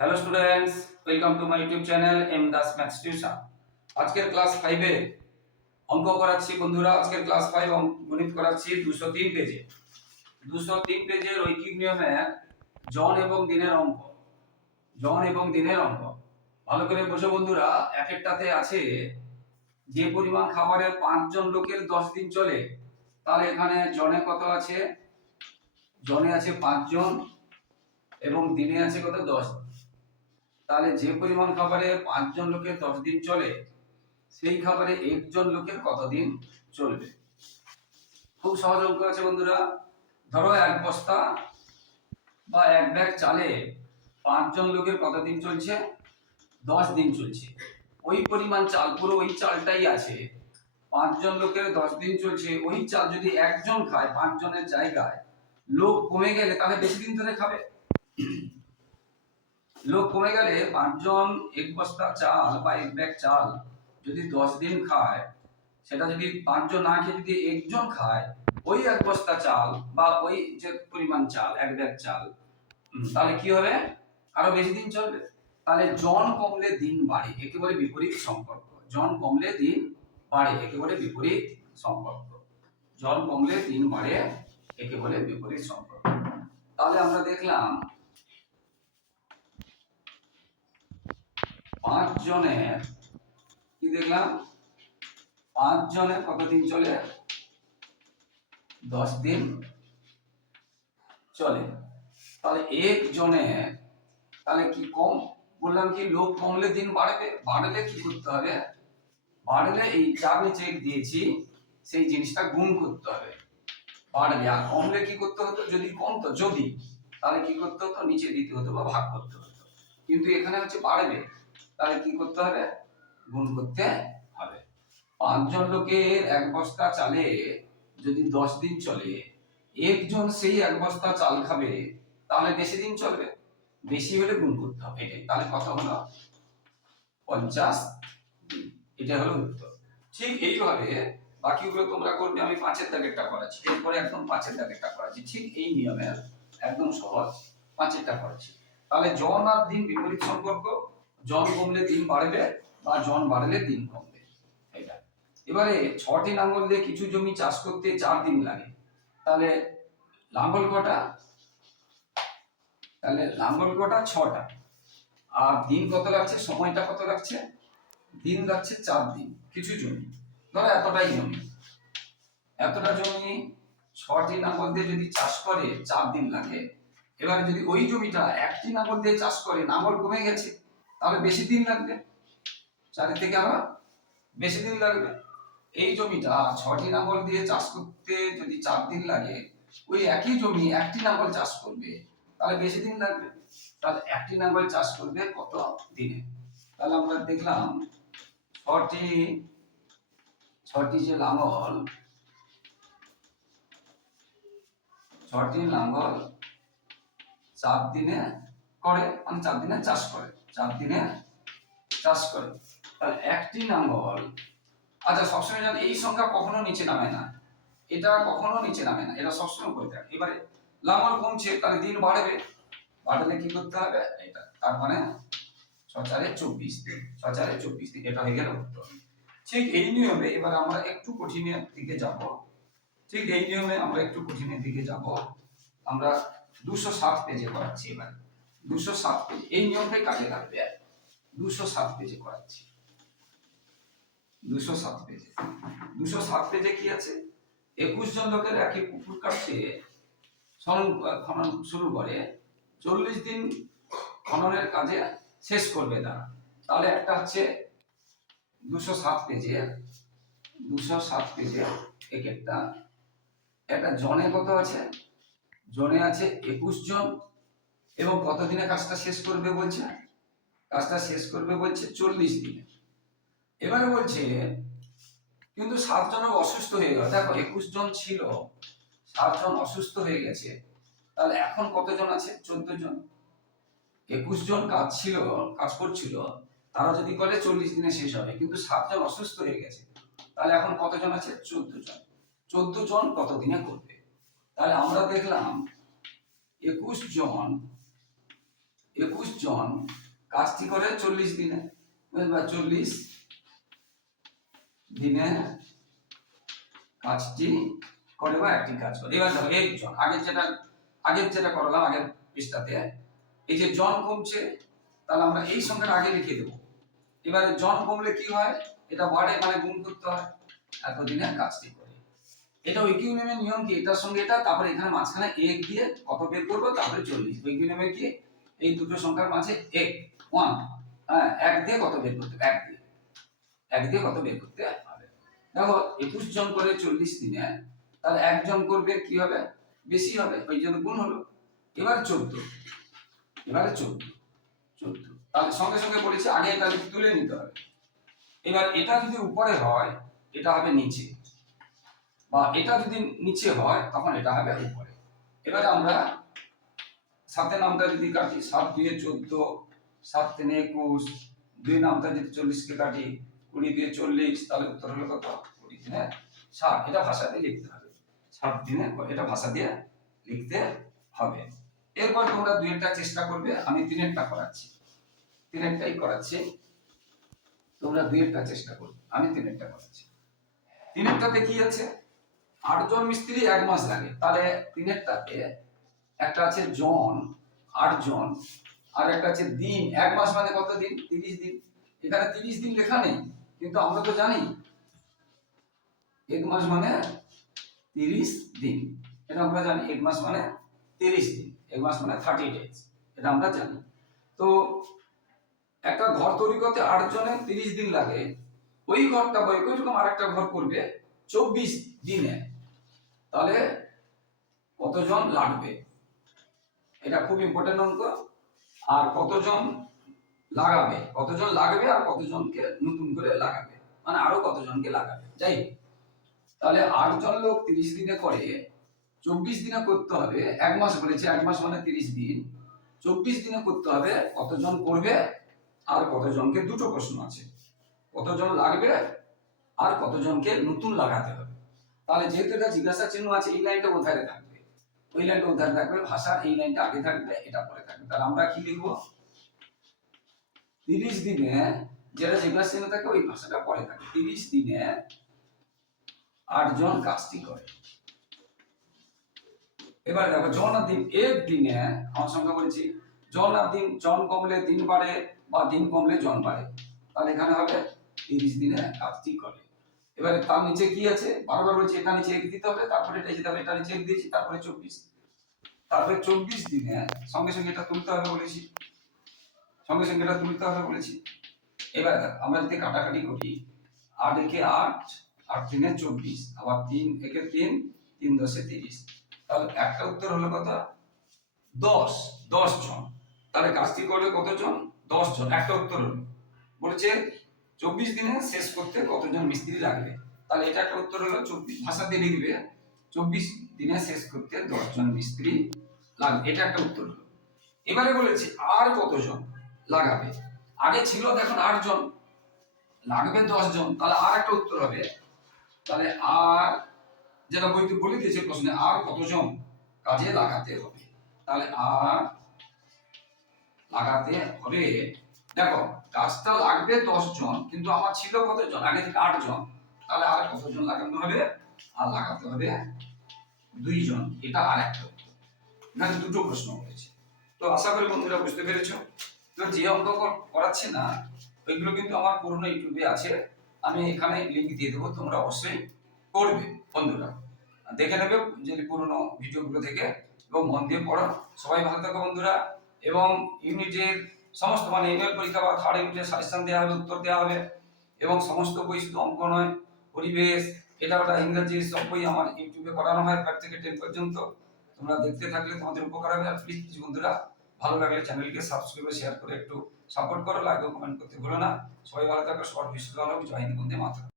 Hello students welcome to my YouTube channel M Das maths tuition আজকের class ফাইভে অঙ্ক করাচ্ছি, বন্ধুরা। আজকের ক্লাস ফাইভ গণিত করাচ্ছি দুশো তিন পেজে দুশো তিন পেজের ঐকিক নিয়মে জন এবং দিনের অঙ্ক। জন এবং দিনের অঙ্ক। ভালো করে বোঝো, বন্ধুরা। এক একটাতে আছে যে পরিমাণ খাবারের পাঁচজন লোকের দশ দিন চলে তাহলে এখানে জনে কত আছে? জনে আছে পাঁচজন এবং দিনে আছে কত দশ তাহলে যে পরিমাণ খাবারে পাঁচজন লোকের দশ দিন চলে, সেই খাবারে একজন লোকের কতদিন চলবে? খুব সহজ অঙ্ক আছে বন্ধুরা। ধরো এক বস্তা বা এক ব্যাগ চালে পাঁচজন লোকের কতদিন চলছে? দশ দিন চলছে। ওই পরিমাণ চাল, পুরো ওই চালটাই আছে। পাঁচজন লোকের দশ দিন চলছে, ওই চাল যদি একজন খায় পাঁচজনের জায়গায়, লোক কমে গেলে তাহলে বেশি দিন ধরে খাবে? লোক কমে গেলে পাঁচজন এক বস্তা চাল বা এক ব্যাগ চাল যদি দশ দিন খায়, সেটা যদি পাঁচজন না খেয়ে যদি একজন খায়, ওই এক বস্তা চাল বা ওই যে পরিমাণ চাল, এক ব্যাগ চাল তাহলে কি হবে? আরও বেশি দিন চলবে। তাহলে জন কমলে দিন বাড়ে, একেবারে বিপরীত সম্পর্ক। জন কমলে দিন বাড়ে, একেবারে বিপরীত সম্পর্ক। জন কমলে দিন বাড়ে, একেবারে বিপরীত সম্পর্ক। তাহলে আমরা দেখলাম পাঁচ জনের কি দেখলাম? পাঁচ জনের কতদিন চলে? দশ দিন চলে। তাহলে এক জনের তাহলে কি কম? বললাম কি, লোক কমলে দিন বাড়বে? বাড়লে কি করতে হবে? বাড়লে এই চার নিচে দিয়েছি, সেই জিনিসটা গুণ করতে হবে। বাড়লে আর কমলে কি করতে হতো? যদি কমতো যদি, তাহলে কি করতে হতো? নিচে দিতে হতো বা ভাগ করতে হতো। কিন্তু এখানে হচ্ছে বাড়বে। তাহলে কি করতে হবে? গুণ করতে হবে। পাঁচজন লোকের এক বস্তা চালে যদি দশ দিন চলে, একজন সেই এক বস্তা চাল খাবে, তাহলে বেশি দিন চলবে। বেশি হলে গুণ করতে হবে এটাই। তাহলে কত হলো? পঞ্চাশ এটা হলো উত্তর। ঠিক এইভাবে বাকিগুলো তোমরা করবে, আমি পাঁচের দাগেরটা করাচ্ছি। এরপরে একদম পাঁচের দাগেরটা করাচ্ছি। ঠিক এই নিয়মে একদম সহজ পাঁচেরটা করাচ্ছি। তাহলে জন আর দিন বিপরীত সম্পর্ক জন কমলে দিন বাড়বে বা জন বাড়লে দিন কমবে এটা এবারে ছটি লাঙ্গল দিয়ে কিছু জমি চাষ করতে চার দিন লাগে। তাহলে লাঙ্গল কটা? তাহলে লাঙ্গল কটা ছটা। আর দিন কত লাগছে? সময়টা কত লাগছে? দিন লাগছে চার দিন, কিছু জমি। ধরো এতটাই জমি। এতটা জমি ছটি লাঙ্গল দিয়ে যদি চাষ করে, চার দিন লাগে। এবার যদি ওই জমিটা একটি নাঙ্গল দিয়ে চাষ করে নাঙ্গল কমে গেছে তাহলে বেশি দিন লাগবে? চারি থেকে আরও বেশি দিন লাগবে? এই জমিটা ছটি নাঙ্গল দিয়ে চাষ করতে যদি চার দিন লাগে, ওই একই জমি একটি নাঙ্গল চাষ করবে, তাহলে বেশি দিন লাগবে? তাহলে একটি নাঙ্গল চাষ করবে কত দিনে? তাহলে আমরা দেখলাম ছটি ছটি যে লাঙ্গল ছটি লাঙ্গল চার দিনে করে মানে চার দিনে চাষ করে। চার দিনে চাষ করে। তাহলে একটি নাঙ্গল আচ্ছা সবসময় জানি, এই সংখ্যা কখনো নিচে নামে না। এটা কখনো নিচে নামে না, এটা সবসময় করে থাকে। এবারে লাঙ্গল কমছে, তাহলে দিন বাড়বে। বাড়লে কি করতে হবে? এটা, তার মানে ছচারে চব্বিশ দিন ছচারে চব্বিশ দিন, এটা হয়ে গেল উত্তর। ঠিক এই নিয়মে এবার আমরা একটু কঠিনের দিকে যাব। ঠিক এই নিয়মে আমরা একটু কঠিনের দিকে যাব। আমরা দুশো সাত পেজে করাচ্ছি এবার। দুশো সাত পেজ, এই নিয়মটাই কাজে লাগবে দুশো সাত পেজে করাচ্ছি। দুশো সাত পেজে। দুশো সাত পেজে কি আছে? একুশ জন লোকের একই পুকুর খনন শুরু করে, চল্লিশ দিন খননের কাজে শেষ করবে তারা। তাহলে একটা হচ্ছে দুশো সাত পেজে, দুশো সাত পেজে এক একটা। একটা জনে কত আছে? জনে আছে একুশ জন। এবং কতদিনে কাজটা শেষ করবে বলছে? কাজটা শেষ করবে বলছে চল্লিশ দিনে। এবারে বলছে, কিন্তু সাতজন অসুস্থ হয়ে গেল। দেখো, একুশ জন ছিল, সাতজন অসুস্থ হয়ে গেছে। তাহলে এখন কতজন আছে? চোদ্দ জন। একুশ জন কাজ ছিল, কাজ করছিল, তারা যদি করে চল্লিশ দিনে শেষ হবে, কিন্তু সাতজন অসুস্থ হয়ে গেছে। তাহলে এখন কতজন আছে? চোদ্দ জন। চোদ্দ জন কত দিনে করবে? তাহলে আমরা দেখলাম, একুশ জন একুশ জন কাজটি করে চল্লিশ দিনে। বুঝবা চল্লিশ দিনে কাজটি করে বা একটি কাজ করে। এবার দেখো একজন আগের যেটা আগের যেটা করলাম, আগের পৃষ্ঠাতে, এই যে জন কমছে, তাহলে আমরা এই সংখ্যাটা আগে লিখে দেবো। এবারে জন কমলে কি হয়? এটা বাড়ে মানে গুণ করতে হয়। এতদিনে কাজটি করে। এটা ইকুইলিয়ামের নিয়ম কি? এটার সঙ্গে এটা, তারপরে এখানে মাঝখানে এক দিয়ে কত বের করব? তারপরে চল্লিশ। ইকুইলিয়ামের কি? এই দুটো সংখ্যার মাঝে এক ওয়ান হ্যাঁ এক দিয়ে কত বের করতে এক দিয়ে। এক দিয়ে কত বের করতে হবে দেখো, একুশ জন করে চল্লিশ দিনে তাহলে একজন করবে কি হবে? বেশি হবে, ওই জন্য গুণ হলো। এবারে চোদ্দ। এবারে চোদ্দ। চোদ্দ। তাহলে সঙ্গে সঙ্গে বলেছি, আগে এটা তুলে নিতে হবে। এবার এটা যদি উপরে হয়, এটা হবে নিচে। বা এটা যদি নিচে হয়, তখন এটা হবে উপরে। এবারে আমরা সাথে নামটা যদি কাটি, সাত দুয়ে চোদ্দ, সাত তিনে একুশ, দুই নামটা যদি চল্লিশকে কাটি, কুড়ি দিয়ে চল্লিশ, তাহলে উত্তর হলো কত? কুড়ি দিনে ষাট এটা ভাষা দিয়ে লিখতে হবে। ষাট দিনে এটা ভাষা দিয়ে লিখতে হবে। এরপর তোমরা দুইটা চেষ্টা করবে, আমি তিনেরটা করাচ্ছি। তিনেরটাই করাচ্ছি। তোমরা দুইটা চেষ্টা করবে আমি তিনেরটা করাচ্ছি। তিনেরটাতে কি আছে? আটজন মিস্ত্রি এক মাস লাগে। তাহলে তিনেরটাতে একটা আছে জন, আট জন, আর একটা আছে দিন। এক মাস মানে কত দিন? তিরিশ দিন। এখানে তিরিশ দিন লেখা নেই, কিন্তু আমরা তো জানি। এক মাস মানে তিরিশ দিন। এটা আমরা জানি, এক মাস মানে তিরিশ দিন। এক মাস মানে থার্টি ডেজ এটা আমরা জানি। তো একটা ঘর তৈরি করতে আট জনে তিরিশ দিন লাগে। ওই ঘরটা বা ওই রকম আরেকটা ঘর করবে চব্বিশ দিনে। তাহলে কতজন লাগবে? এটা খুব ইম্পর্টেন্ট অঙ্ক। আর কতজন লাগাবে? কতজন লাগবে আর কতজনকে নতুন করে লাগাবে? মানে আরও কতজনকে লাগাবে? যাই তাহলে আটজন লোক তিরিশ দিনে করে, চব্বিশ দিনে করতে হবে, এক মাস বলেছে এক মাস মানে তিরিশ দিন। চব্বিশ দিনে করতে হবে, কতজন করবে আর কতজনকে? দুটো প্রশ্ন আছে। কতজন লাগবে আর কতজনকে নতুন লাগাতে হবে? তাহলে যেহেতু এটা জিজ্ঞাসা চিহ্ন আছে, এই লাইনটা কোথায় থাকবে ওই লাইনটা উদ্ধার থাকবে ভাষার এই লাইনটা আগে থাকবে, এটা পরে থাকবে। তাহলে আমরা কি লিখব? তিরিশ দিনে যেটা জিজ্ঞাসা চিহ্ন থাকে, ওই ভাষাটা পরে থাকে তিরিশ দিনে আটজন কাজটি করে। এবার দেখো, জন আর দিন এক দিনে, আমার সঙ্গে বলছি, জন আর দিন, জন কমলে দিন বাড়ে বা দিন কমলে জন বাড়ে। তাহলে এখানে হবে তিরিশ দিনে কাজটি করে। এবারে তার নিচে কি আছে? বারবার বলছি এটা নিচে এক দিতে হবে, তারপরে এটা যেতে হবে এটা নিচে এক দিয়েছি, তারপরে চব্বিশ। তারপরে চব্বিশ দিনে সঙ্গে সঙ্গে এটা তুলতে হবে বলেছি। সঙ্গে সঙ্গে এটা তুলতে হবে বলেছি। এবার আমরা যদি কাটাকাটি করি, আট একে আট আট তিনে চব্বিশ, আবার তিন একে তিন তিন দশে তিরিশ। তাহলে একটা উত্তর হলো কত? দশ দশ জন। তাহলে কাজটি করবে কতজন? দশ জন। একটা উত্তর হলো। বলেছে চব্বিশ দিনে শেষ করতে কতজন মিস্ত্রি লাগবে? তাহলে এটা একটা উত্তর হলো চব্বিশ ভাষাতে লিখবে, চব্বিশ দিনে শেষ করতে দশ জন মিস্ত্রি লাগবে। এটা একটা উত্তর হলো। এবারে বলেছে আর কতজন লাগাবে? আগে ছিল দেখুন আট জন লাগবে দশজন। তাহলে আর একটা উত্তর হবে। তাহলে আর, যেটা বইতে বলে দিয়েছে প্রশ্নে, আর কতজন কাজে লাগাতে হবে? তাহলে আর লাগাতে হবে দেখো, কাজটা লাগবে দশ জন, কিন্তু আমার ছিল কতজন? আগে থেকে আট জন। তাহলে আর কতজন লাগানো হবে? আর লাগাতে হবে দুইজন এটা আর একটা এখানে দুটো প্রশ্ন করেছে তো আশা করি বন্ধুরা বুঝতে পেরেছ। তো যে অঙ্ক করাচ্ছি না, ওইগুলো কিন্তু আমার পুরনো ইউটিউবে আছে। আমি এখানে লিঙ্ক দিয়ে দেবো, তোমরা অবশ্যই করবে, বন্ধুরা। দেখে নেবে যে পুরনো ভিডিওগুলো থেকে। এবং মন দিয়ে পড়ো। সবাই ভালো থাকো বন্ধুরা। এবং ইউনিটের সমস্ত মানে ইমেল পরীক্ষা বা থার্ড ইউনিটের সাজেশন দেওয়া হবে, উত্তর দেওয়া হবে এবং সমস্ত বই শুধু অঙ্ক নয়, পরিবেশ, এটা ওটা ইংরেজি সব বই আমার ইউটিউবে করানো হয় ফাইভ থেকে টেন পর্যন্ত। তোমরা দেখতে থাকলে তোমাদের উপকার হবে। আর প্লিজ বন্ধুরা, ভালো লাগলে চ্যানেলকে সাবস্ক্রাইব শেয়ার করে একটু সাপোর্ট করো লাইক ও কমেন্ট করতে ভুলো না। সবাই ভালো থাকো, সবার বিশ্ব ভালো। জয় হিন্দ, বন্দে মাতরম।